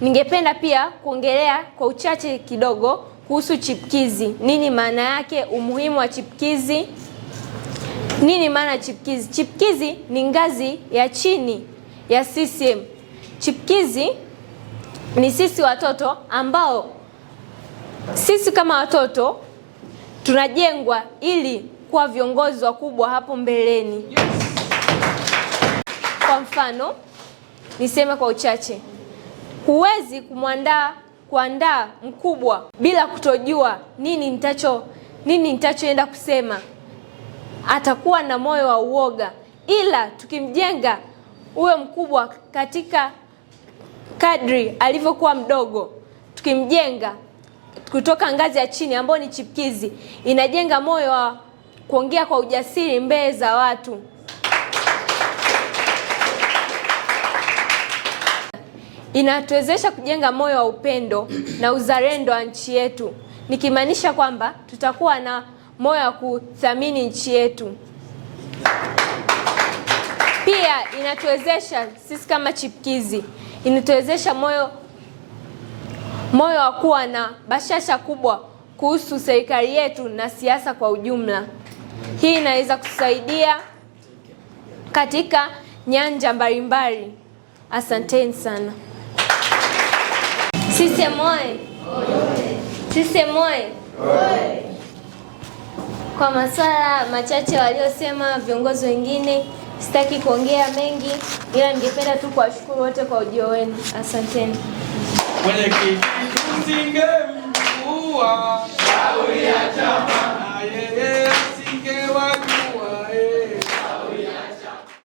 Ningependa pia kuongelea kwa uchache kidogo kuhusu chipkizi. Nini maana yake, umuhimu wa chipkizi? Nini maana ya chipkizi? Chipkizi ni ngazi ya chini ya CCM. Chipkizi ni sisi watoto ambao sisi kama watoto tunajengwa ili kuwa viongozi wakubwa hapo mbeleni. Kwa mfano, niseme kwa uchache, huwezi kuandaa mkubwa bila kutojua nini nitachoenda kusema. Atakuwa na moyo wa uoga, ila tukimjenga uwe mkubwa katika kadri alivyokuwa mdogo, tukimjenga kutoka ngazi ya chini ambayo ni chipkizi, inajenga moyo wa kuongea kwa ujasiri mbele za watu. Inatuwezesha kujenga moyo wa upendo na uzalendo wa nchi yetu, nikimaanisha kwamba tutakuwa na moyo wa kuthamini nchi yetu. Pia inatuwezesha sisi kama chipkizi, inatuwezesha moyo wa kuwa na bashasha kubwa kuhusu serikali yetu na siasa kwa ujumla. Hii inaweza kusaidia katika nyanja mbalimbali. Asanteni sana. CCM oyee! CCM oyee! Kwa masuala machache waliosema viongozi wengine, sitaki kuongea mengi, ila ningependa tu kuwashukuru wote kwa ujio wenu. Asanteni. Mwenyekiti tusingemjua shauri ya chama na yeye